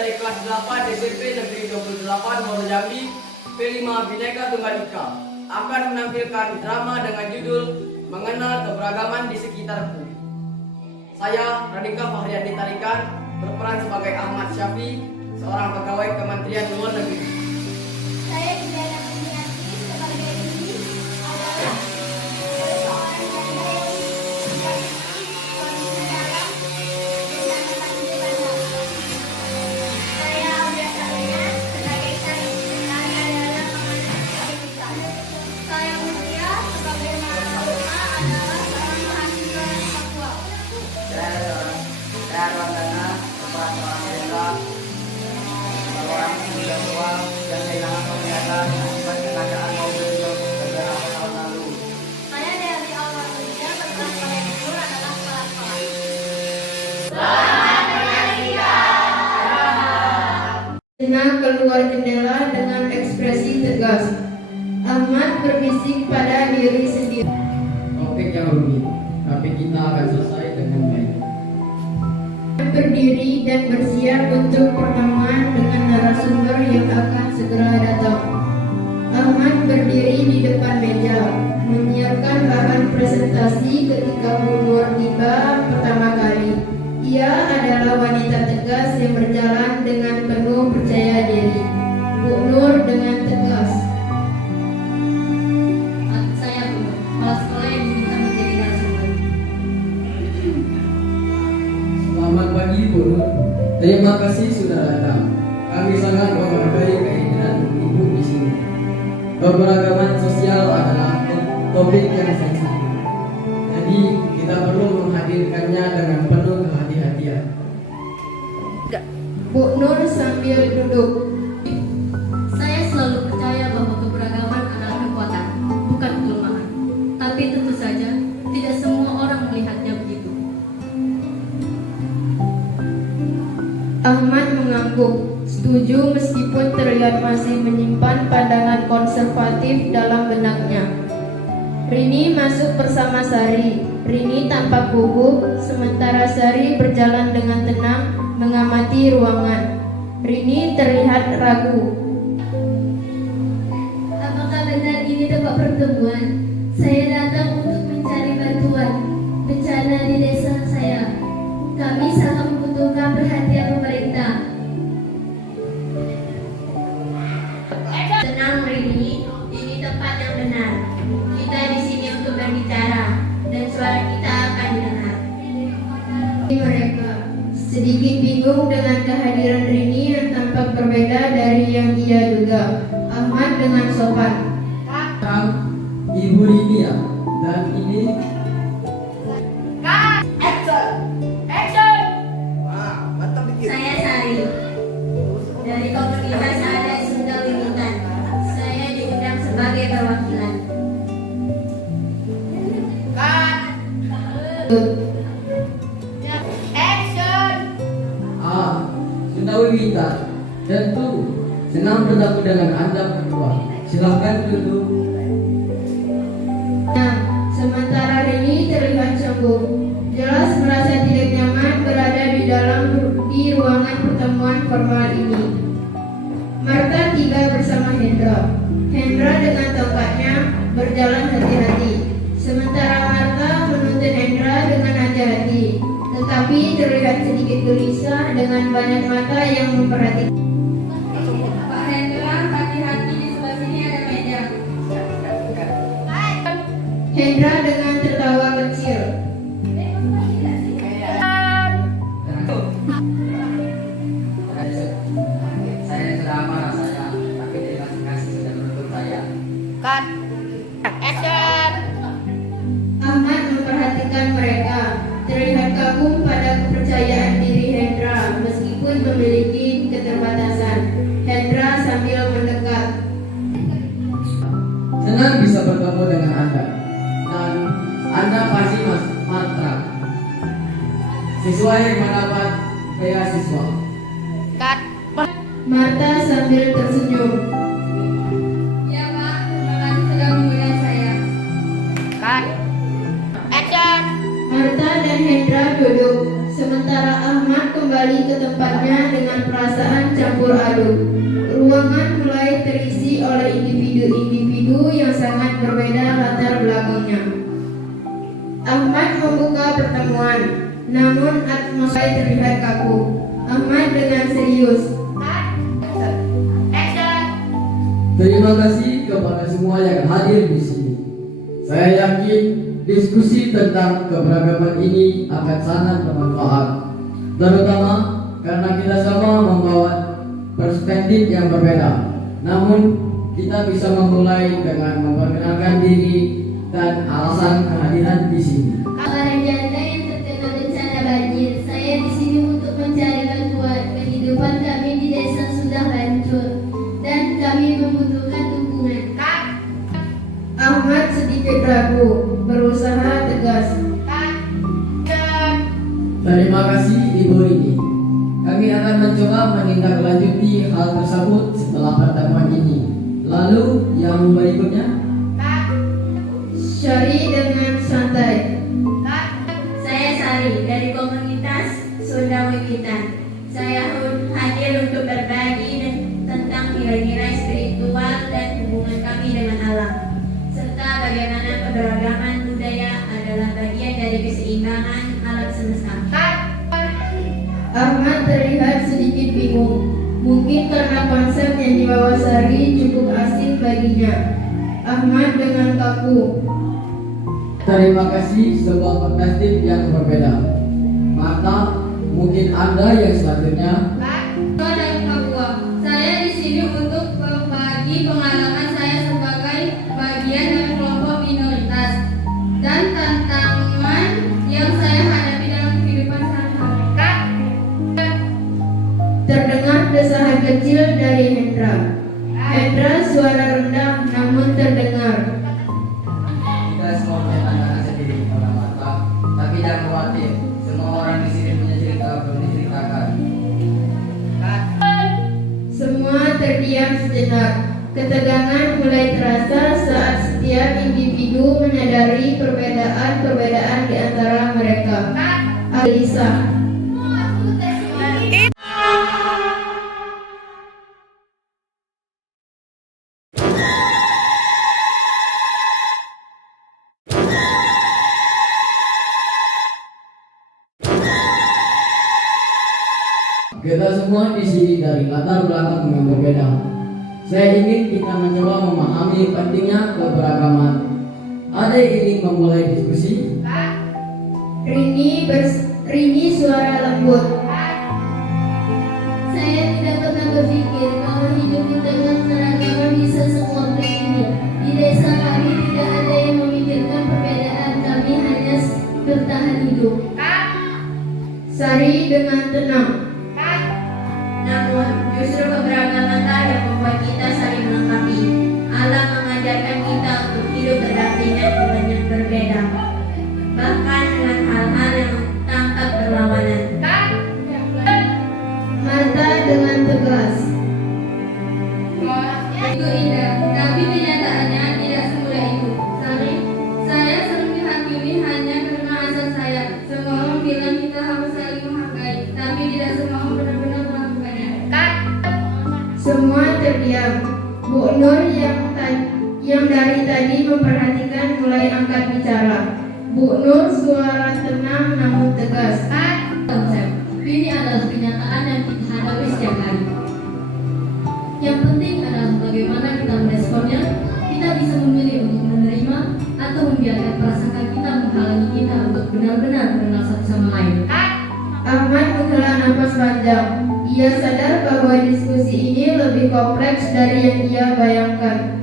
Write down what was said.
dari kelas 8 SMP Negeri 28 Muaro Jambi P5 Bhinneka Tunggal Ika akan menampilkan drama dengan judul Mengenal Keberagaman di Sekitarku. Saya, Radika Fahriandi Tarikan, berperan sebagai Ahmad Syafi, seorang pegawai Kementerian Luar Negeri. Saya Diana Kurniati sebagai Rini adalah seorang janda yang memiliki kondisi dalam bersama Panji Bandar. Saya Aulia Salena sebagai Sari adalah pemandu kita. Saya Mutia sebagai Maruma adalah seorang mahasiswa Papua. Saya Randana, seorang desa, seorang muda tua yang kehilangan penglihatan akibat kecelakaan mobil beberapa tahun lalu. Saya dari awal kerja berperan sebagai guru adalah kepala sekolah. Senang keluar jendela dengan ekspresi tegas. Ahmad berbisik pada diri sendiri. Topik yang rumit, tapi kita akan selesai dengan baik. Berdiri dan bersiap untuk pertemuan dengan narasumber yang akan segera datang. Ahmad berdiri di depan meja, menyiapkan bahan presentasi ketika Bu Nur tiba pertama kali. Ia adalah wanita tegas yang berjalan dengan penuh percaya diri. Bu Nur dengan tegas. Saya Bu, kepala sekolah yang diminta menjadi narasumber. Selamat pagi Bu Nur. Terima kasih sudah datang. Kami sangat menghargai kehadiran Ibu di sini. Keberagaman sosial adalah topik yang sensitif. Jadi kita perlu menghadirkannya dengan penuh kehati-hatian. Bu Nur sambil duduk. Saya selalu percaya bahwa keberagaman adalah kekuatan, bukan kelemahan. Tapi tentu saja, tidak semua orang melihatnya begitu. Ahmad mengangguk, setuju meskipun terlihat masih menyimpan pandangan konservatif dalam benaknya. Rini masuk bersama Sari. Rini tampak gugup, sementara Sari berjalan dengan tenang mengamati ruangan. Rini terlihat ragu. Apakah benar ini tempat pertemuan? Saya datang untuk mencari bantuan bencana di desa saya. Kami sangat membutuhkan perhatian pemerintah. Tenang Rini, ini tempat yang benar. Kita di sini untuk berbicara dan suara kita akan didengar. Mereka sedikit bingung dengan kehadiran Rini yang tampak berbeda dari yang ia duga. Ahmad dengan sopan. Ibu Rini ya, dan ini Saya Sari dari komunitas adat Sunda Wiwitan. Saya diundang sebagai perwakilan. Sunda Wiwitan. Tentu senang bertemu dengan Anda berdua. Silahkan duduk. Nah, sementara Rini terlihat canggung, jelas merasa tidak nyaman berada di ruangan pertemuan formal ini. Marta tiba bersama Hendra. Hendra dengan tongkatnya berjalan hati-hati, sementara Marta menuntun Hendra dengan hati-hati, tetapi terlihat sedikit gelisah dengan banyak mata yang memperhatikan. Pak Hendra, hati-hati di sebelah sini ada meja. Hendra dengan tertawa kecil. Saya sudah marah saya, tapi terima kasih sudah menuntut saya. Ahmad memperhatikan mereka, terlihat kagum pada kepercayaan diri Hendra meskipun memiliki keterbatasan. Hendra sambil mendekat. Senang bisa bertemu dengan Anda, dan Anda pasti Mas Matra, siswa yang mendapat beasiswa. Marta sambil tersenyum. Ya Pak, terima kasih sudah mengundang saya. Marta dan Hendra duduk, sementara Ahmad kembali kembali ke tempatnya dengan perasaan campur aduk. Ruangan mulai terisi oleh individu-individu yang sangat berbeda latar belakangnya. Ahmad membuka pertemuan, namun atmosfer terlihat kaku. Ahmad dengan serius. Terima kasih kepada semua yang hadir di sini. Saya yakin diskusi tentang keberagaman ini akan sangat bermanfaat, terutama karena kita semua membawa perspektif yang berbeda. Namun, kita bisa memulai dengan memperkenalkan diri dan alasan kehadiran di sini. Orang janda yang terkena bencana banjir. Saya di sini untuk mencari bantuan. Kehidupan kami di desa sudah hancur dan kami membutuhkan dukungan. Ahmad sedikit ragu, berusaha tegas. Terima kasih Ibu Rini. Kami akan mencoba menindaklanjuti hal tersebut setelah pertemuan ini. Lalu yang berikutnya, Syari dengan santai. Saya Sari dari komunitas Sunda Wiwitan. Saya hadir untuk berbagi tentang nilai-nilai spiritual dan hubungan kami dengan alam, serta bagaimana keberagaman budaya adalah bagian dari keseimbangan alam semesta. Ahmad terlihat sedikit bingung. Mungkin karena konsep yang dibawa Sari cukup asing baginya. Ahmad dengan kaku. terima kasih sebuah perspektif yang berbeda. Maka mungkin Anda yang selanjutnya. Dari Papua. Saya di sini untuk berbagi pengalaman saya sebagai bagian dari kelompok minoritas dan tantangan yang saya hadapi dalam kehidupan sehari-hari. Terdengar desahan kecil dari Hendra. Hendra suara rendah namun terdengar. Kita semua punya tantangan sendiri pada mata, tapi jangan khawatir. Semua orang di sini punya cerita belum diceritakan. Semua terdiam sejenak. Ketegangan mulai terasa saat setiap individu menyadari perbedaan-perbedaan di antara mereka. Alisa. Kita semua di sini dari latar belakang yang berbeda. Saya ingin kita mencoba memahami pentingnya keberagaman. Ada yang ingin memulai diskusi? Rini suara lembut. Saya tidak pernah berpikir bahwa hidup di tengah keragaman bisa sekompleks ini. Di desa kami tidak ada yang memikirkan perbedaan, kami hanya bertahan hidup. Sari dengan tenang. Namun, justru keberagamanlah yang membuat kita saling melengkapi. Alam mengajarkan kita untuk hidup berdampingan dengan yang berbeda, bahkan dengan hal-hal yang tampak berlawanan. Marta dengan tegas. Itu indah, tapi kenyataannya tidak semudah itu. Saya sering dihakimi hanya karena asal saya. Semua orang bilang kita harus saling menghargai, tapi tidak semua orang benar-benar melakukannya. Semua terdiam. Bu Nur yang dari tadi memperhatikan mulai angkat bicara. Bu Nur suara tenang namun tegas. Konsep ini adalah kenyataan yang kita hadapi setiap hari. Yang penting adalah bagaimana kita meresponnya. Kita bisa memilih untuk menerima atau membiarkan prasangka kita menghalangi kita untuk benar-benar mengenal satu sama lain. Ahmad menghela nafas panjang. Ia sadar bahwa diskusi ini lebih kompleks dari yang ia bayangkan.